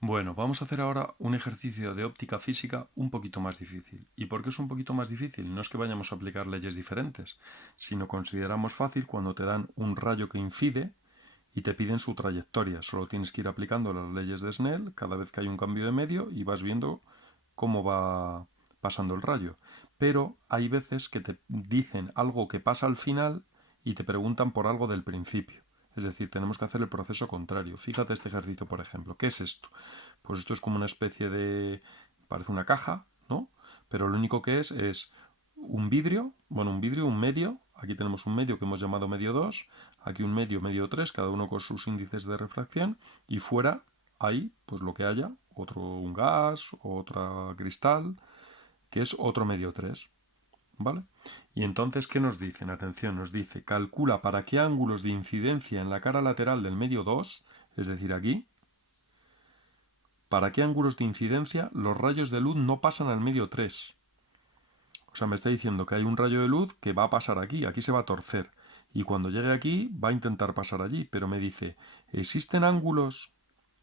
Bueno, vamos a hacer ahora un ejercicio de óptica física un poquito más difícil. ¿Y por qué es un poquito más difícil? No es que vayamos a aplicar leyes diferentes, sino consideramos fácil cuando te dan un rayo que incide y te piden su trayectoria. Solo tienes que ir aplicando las leyes de Snell cada vez que hay un cambio de medio y vas viendo cómo va pasando el rayo. Pero hay veces que te dicen algo que pasa al final y te preguntan por algo del principio. Es decir, tenemos que hacer el proceso contrario. Fíjate este ejercicio, por ejemplo. ¿Qué es esto? Pues esto es como una especie de... parece una caja, ¿no? Pero lo único que es un vidrio, bueno, un vidrio, un medio. Aquí tenemos un medio que hemos llamado medio 2, aquí un medio, medio 3, cada uno con sus índices de refracción, y fuera hay, pues lo que haya, otro un gas, otra cristal, que es otro medio 3, ¿vale? Y entonces, ¿qué nos dicen? Atención, nos dice, calcula para qué ángulos de incidencia en la cara lateral del medio 2, es decir, aquí, para qué ángulos de incidencia los rayos de luz no pasan al medio 3. O sea, me está diciendo que hay un rayo de luz que va a pasar aquí se va a torcer. Y cuando llegue aquí va a intentar pasar allí, pero me dice, ¿existen ángulos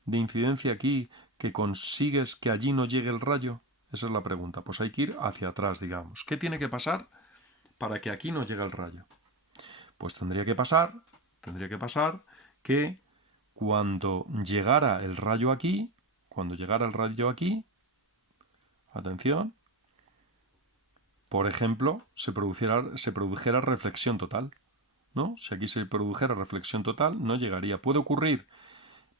de incidencia aquí que consigues que allí no llegue el rayo? Esa es la pregunta. Pues hay que ir hacia atrás, digamos. ¿Qué tiene que pasar para que aquí no llegue el rayo? Pues tendría que pasar que cuando llegara el rayo aquí, atención, por ejemplo, se produjera reflexión total, ¿no? Si aquí se produjera reflexión total, no llegaría. ¿Puede ocurrir?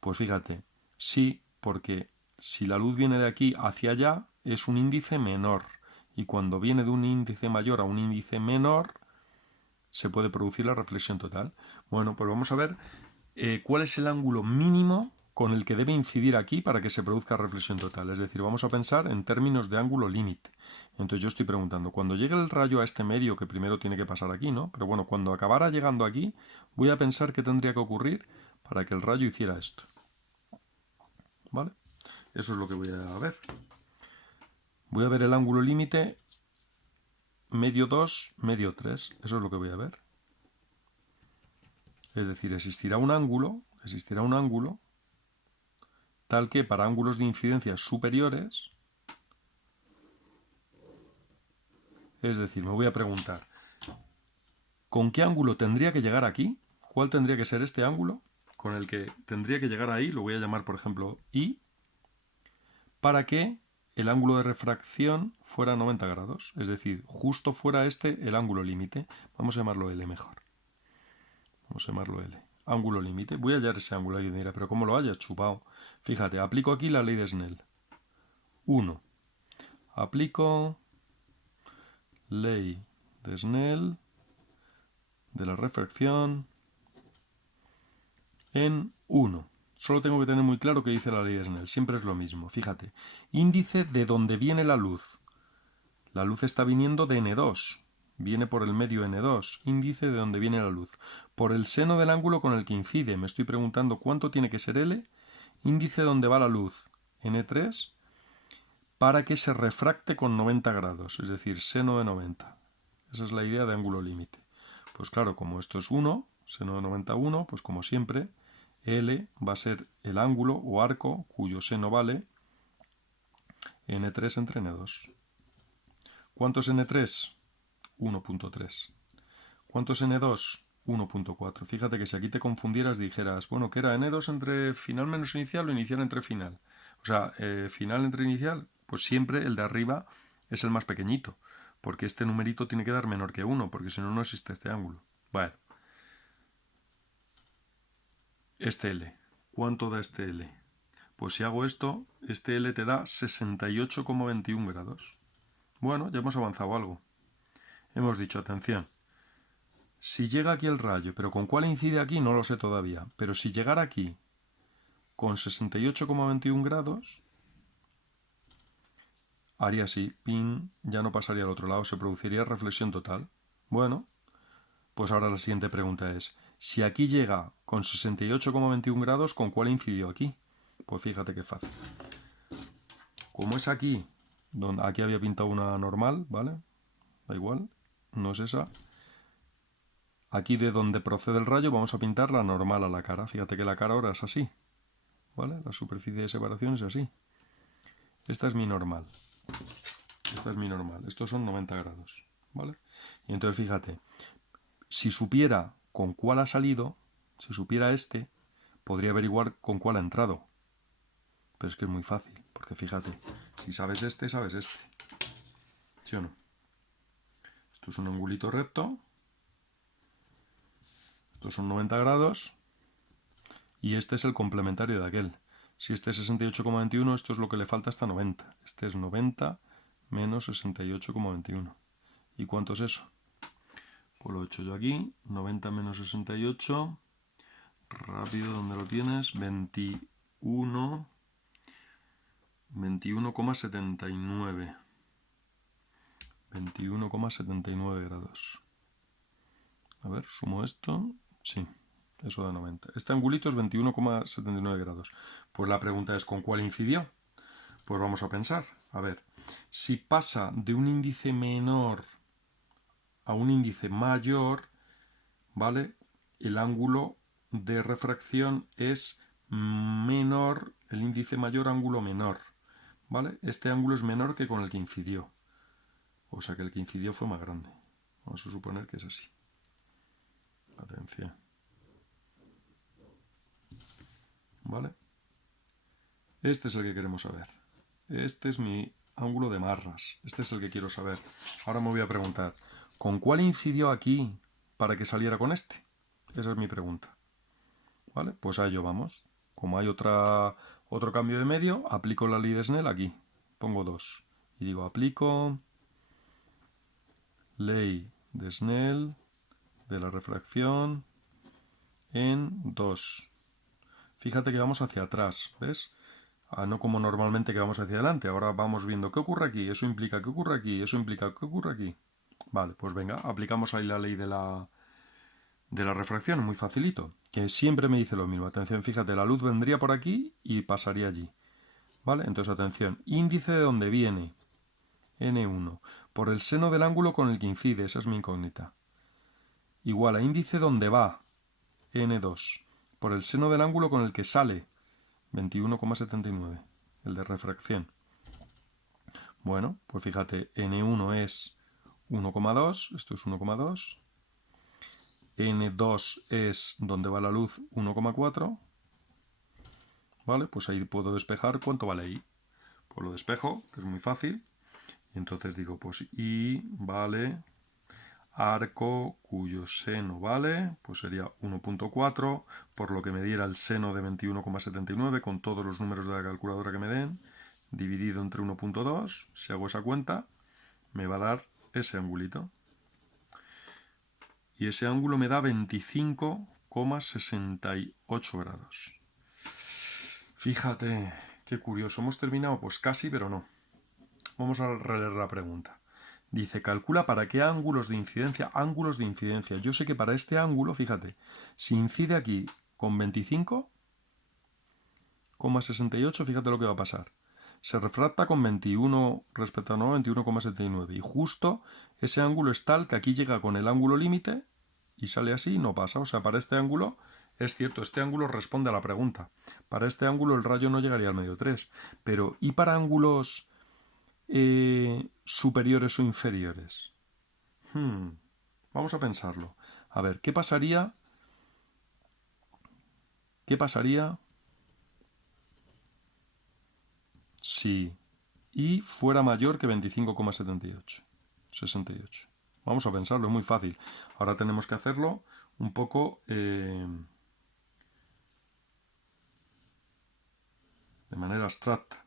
Pues fíjate, sí, porque si la luz viene de aquí hacia allá, es un índice menor. Y cuando viene de un índice mayor a un índice menor, se puede producir la reflexión total. Bueno, pues vamos a ver cuál es el ángulo mínimo con el que debe incidir aquí para que se produzca reflexión total. Es decir, vamos a pensar en términos de ángulo límite. Entonces yo estoy preguntando, cuando llegue el rayo a este medio, que primero tiene que pasar aquí, ¿no? Pero bueno, cuando acabara llegando aquí, voy a pensar qué tendría que ocurrir para que el rayo hiciera esto. ¿Vale? Eso es lo que voy a ver. Voy a ver el ángulo límite medio 2, medio 3. Eso es lo que voy a ver. Es decir, existirá un ángulo tal que para ángulos de incidencia superiores, es decir, me voy a preguntar, ¿con qué ángulo tendría que llegar aquí? ¿Cuál tendría que ser este ángulo? Con el que tendría que llegar ahí, lo voy a llamar por ejemplo I, para que el ángulo de refracción fuera 90 grados. Es decir, justo fuera este el ángulo límite. Vamos a llamarlo L mejor. Vamos a llamarlo L. Ángulo límite. Voy a hallar ese ángulo. Alguien dirá, pero ¿cómo lo hayas, chupado? Fíjate, aplico aquí la ley de Snell. 1. Aplico ley de Snell de la refracción en 1. Solo tengo que tener muy claro qué dice la ley de Snell. Siempre es lo mismo. Fíjate. Índice de donde viene la luz. La luz está viniendo de N2. Viene por el medio N2. Índice de donde viene la luz. Por el seno del ángulo con el que incide. Me estoy preguntando cuánto tiene que ser L. Índice de donde va la luz. N3. Para que se refracte con 90 grados. Es decir, seno de 90. Esa es la idea de ángulo límite. Pues claro, como esto es 1, seno de 91, pues como siempre, L va a ser el ángulo o arco cuyo seno vale N3 entre N2. ¿Cuánto es N3? 1.3. ¿Cuánto es N2? 1.4. Fíjate que si aquí te confundieras dijeras, bueno, ¿qué era N2 entre final menos inicial o inicial entre final? O sea, final entre inicial, pues siempre el de arriba es el más pequeñito, porque este numerito tiene que dar menor que 1, porque si no, no existe este ángulo. Bueno, este L. ¿Cuánto da este L? Pues si hago esto, este L te da 68,21 grados. Bueno, ya hemos avanzado algo. Hemos dicho, atención, si llega aquí el rayo, pero ¿con cuál incide aquí? No lo sé todavía. Pero si llegara aquí con 68,21 grados, haría así, pin, ya no pasaría al otro lado, se produciría reflexión total. Bueno, pues ahora la siguiente pregunta es, si aquí llega con 68,21 grados, ¿con cuál incidió aquí? Pues fíjate qué fácil. Como es aquí, aquí había pintado una normal, ¿vale? Da igual, no es esa. Aquí de donde procede el rayo vamos a pintar la normal a la cara. Fíjate que la cara ahora es así, ¿vale? La superficie de separación es así. Esta es mi normal. Esta es mi normal. Estos son 90 grados, ¿vale? Y entonces fíjate, si supiera con cuál ha salido, si supiera este, podría averiguar con cuál ha entrado. Pero es que es muy fácil, porque fíjate, si sabes este, sabes este. ¿Sí o no? Esto es un angulito recto. Estos son 90 grados. Y este es el complementario de aquel. Si este es 68,21, esto es lo que le falta hasta 90. Este es 90 menos 68,21. ¿Y cuánto es eso? Pues lo he hecho yo aquí. 90 menos 68. Rápido, ¿dónde lo tienes? 21. 21,79. 21,79 grados. A ver, sumo esto. Sí, eso da 90. Este angulito es 21,79 grados. Pues la pregunta es, ¿con cuál incidió? Pues vamos a pensar. A ver, si pasa de un índice menor a un índice mayor, ¿vale? El ángulo de refracción es menor, el índice mayor, ángulo menor, ¿vale? Este ángulo es menor que con el que incidió. O sea que el que incidió fue más grande. Vamos a suponer que es así. Atención. ¿Vale? Este es el que queremos saber. Este es mi ángulo de Marras. Este es el que quiero saber. Ahora me voy a preguntar, ¿con cuál incidió aquí para que saliera con este? Esa es mi pregunta. ¿Vale? Pues a ello vamos. Como hay otro cambio de medio, aplico la ley de Snell aquí. Pongo 2. Y digo, aplico ley de Snell de la refracción en 2. Fíjate que vamos hacia atrás, ¿ves? No como normalmente que vamos hacia adelante. Ahora vamos viendo qué ocurre aquí, eso implica que ocurre aquí, eso implica que ocurre aquí. Vale, pues venga, aplicamos ahí la ley de la refracción, muy facilito. Que siempre me dice lo mismo. Atención, fíjate, la luz vendría por aquí y pasaría allí. ¿Vale? Entonces, atención, índice de donde viene, N1, por el seno del ángulo con el que incide, esa es mi incógnita. Igual a índice donde va, N2, por el seno del ángulo con el que sale, 21,79, el de refracción. Bueno, pues fíjate, N1 es 1,2, esto es 1,2. N2 es donde va la luz, 1,4. ¿Vale? Pues ahí puedo despejar cuánto vale I. Pues lo despejo, que es muy fácil. Y entonces digo, pues I vale arco cuyo seno vale, pues sería 1,4, por lo que me diera el seno de 21,79 con todos los números de la calculadora que me den, dividido entre 1,2. Si hago esa cuenta, me va a dar ese angulito. Y ese ángulo me da 25,68 grados. Fíjate, qué curioso. ¿Hemos terminado? Pues casi, pero no. Vamos a releer la pregunta. Dice, calcula para qué ángulos de incidencia. Ángulos de incidencia. Yo sé que para este ángulo, fíjate, si incide aquí con 25,68, fíjate lo que va a pasar. Se refracta con 21 respecto a 21,79. Y justo ese ángulo es tal que aquí llega con el ángulo límite y sale así y no pasa. O sea, para este ángulo, es cierto, este ángulo responde a la pregunta. Para este ángulo el rayo no llegaría al medio 3. Pero, ¿y para ángulos superiores o inferiores? Vamos a pensarlo. A ver, ¿qué pasaría? ¿Qué pasaría si I fuera mayor que 25,78? 68. Vamos a pensarlo, es muy fácil. Ahora tenemos que hacerlo un poco de manera abstracta.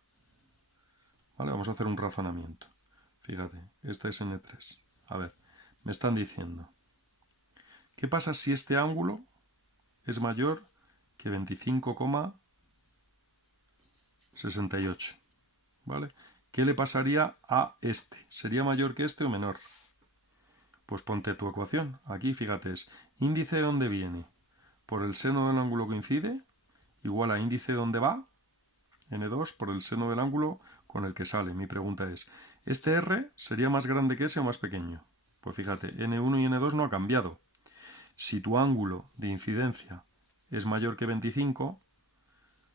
¿Vale? Vamos a hacer un razonamiento. Fíjate, este es N3. A ver, me están diciendo, ¿qué pasa si este ángulo es mayor que 25,68? ¿Vale? ¿Qué le pasaría a este? ¿Sería mayor que este o menor? Pues ponte tu ecuación. Aquí, fíjate, es índice de donde viene por el seno del ángulo que incide igual a índice de donde va, N2, por el seno del ángulo con el que sale. Mi pregunta es, ¿este R sería más grande que ese o más pequeño? Pues fíjate, N1 y N2 no ha cambiado. Si tu ángulo de incidencia es mayor que 25,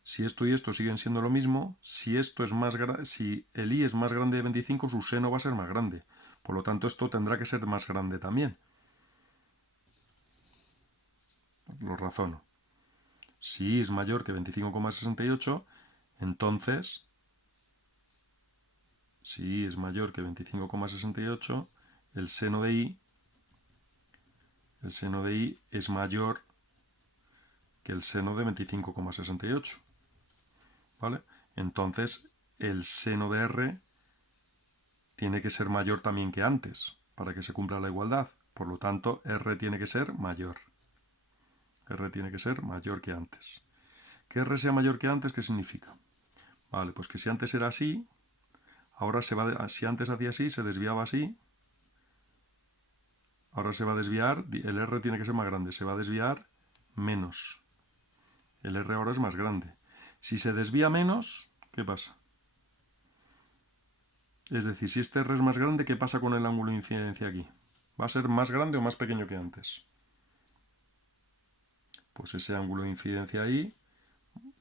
Si esto y esto siguen siendo lo mismo, si el i es más grande de 25, su seno va a ser más grande. Por lo tanto, esto tendrá que ser más grande también. Lo razono. Si i es mayor que 25,68, entonces, si i es mayor que 25,68, el seno de i es mayor que el seno de 25,68. ¿Vale? Entonces, el seno de r tiene que ser mayor también que antes, para que se cumpla la igualdad. Por lo tanto, r tiene que ser mayor. R tiene que ser mayor que antes. Que r sea mayor que antes, ¿qué significa? Vale, pues que si antes era así, ahora si antes hacía así, se desviaba así, ahora se va a desviar, el r tiene que ser más grande, se va a desviar menos. El r ahora es más grande. Si se desvía menos, ¿qué pasa? Es decir, si este r es más grande, ¿qué pasa con el ángulo de incidencia aquí? ¿Va a ser más grande o más pequeño que antes? Pues ese ángulo de incidencia ahí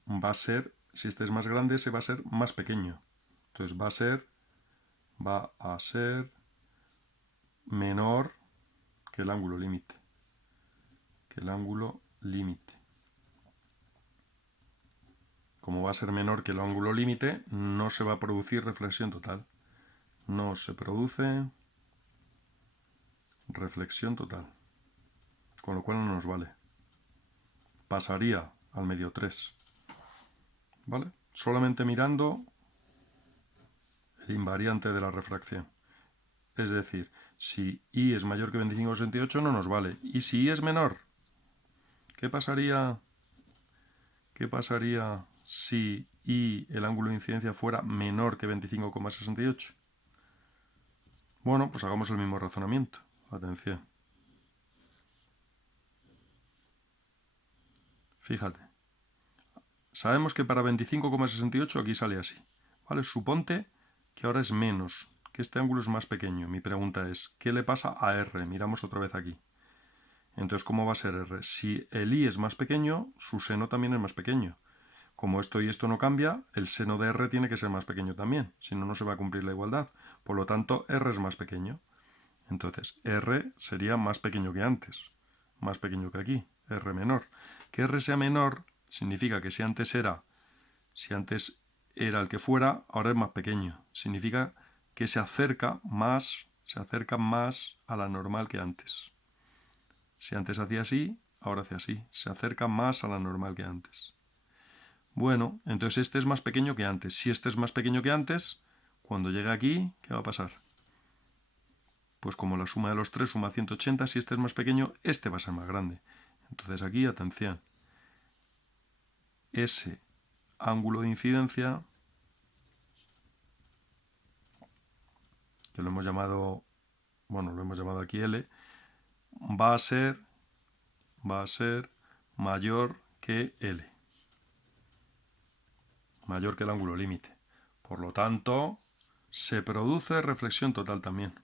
va a ser, si este es más grande, ese va a ser más pequeño. Entonces va a ser menor que el ángulo límite. Como va a ser menor que el ángulo límite, no se va a producir reflexión total. No se produce reflexión total. Con lo cual no nos vale. Pasaría al medio 3. ¿Vale? Solamente mirando el invariante de la refracción. Es decir, si i es mayor que 25,68 no nos vale. Y si i es menor, ¿qué pasaría si i, el ángulo de incidencia, fuera menor que 25,68? Bueno, pues hagamos el mismo razonamiento. Atención. Fíjate. Sabemos que para 25,68 aquí sale así. ¿Vale? Suponte que ahora es menos, que este ángulo es más pequeño. Mi pregunta es, ¿qué le pasa a r? Miramos otra vez aquí. Entonces, ¿cómo va a ser r? Si el i es más pequeño, su seno también es más pequeño. Como esto y esto no cambia, el seno de r tiene que ser más pequeño también. Si no, no se va a cumplir la igualdad. Por lo tanto, r es más pequeño. Entonces, r sería más pequeño que antes. Más pequeño que aquí. R menor. Que r sea menor significa que si antes era el que fuera, ahora es más pequeño. Significa que se acerca más a la normal que antes. Si antes hacía así, ahora hace así. Se acerca más a la normal que antes. Bueno, entonces este es más pequeño que antes. Si este es más pequeño que antes, cuando llegue aquí, ¿qué va a pasar? Pues como la suma de los tres suma 180, si este es más pequeño, este va a ser más grande. Entonces aquí, atención, ese ángulo de incidencia, que lo hemos llamado aquí L, va a ser mayor que L. Mayor que el ángulo límite. Por lo tanto, se produce reflexión total también.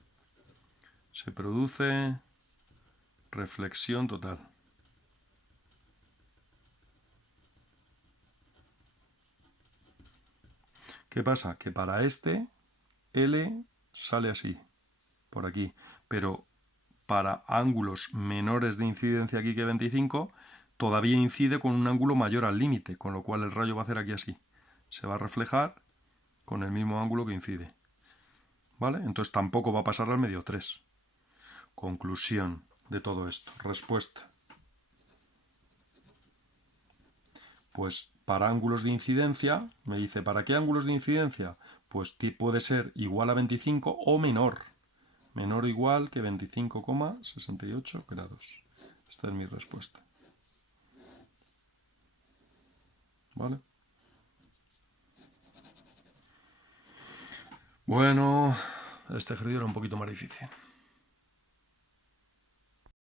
Se produce reflexión total. ¿Qué pasa? Que para este L sale así, por aquí. Pero para ángulos menores de incidencia aquí que 25, todavía incide con un ángulo mayor al límite, con lo cual el rayo va a hacer aquí así. Se va a reflejar con el mismo ángulo que incide. ¿Vale? Entonces tampoco va a pasar al medio 3. Conclusión de todo esto. Respuesta. Pues para ángulos de incidencia, me dice, ¿para qué ángulos de incidencia? Pues puede ser igual a 25 o menor. Menor o igual que 25,68 grados. Esta es mi respuesta. ¿Vale? Bueno, este ejercicio era un poquito más difícil.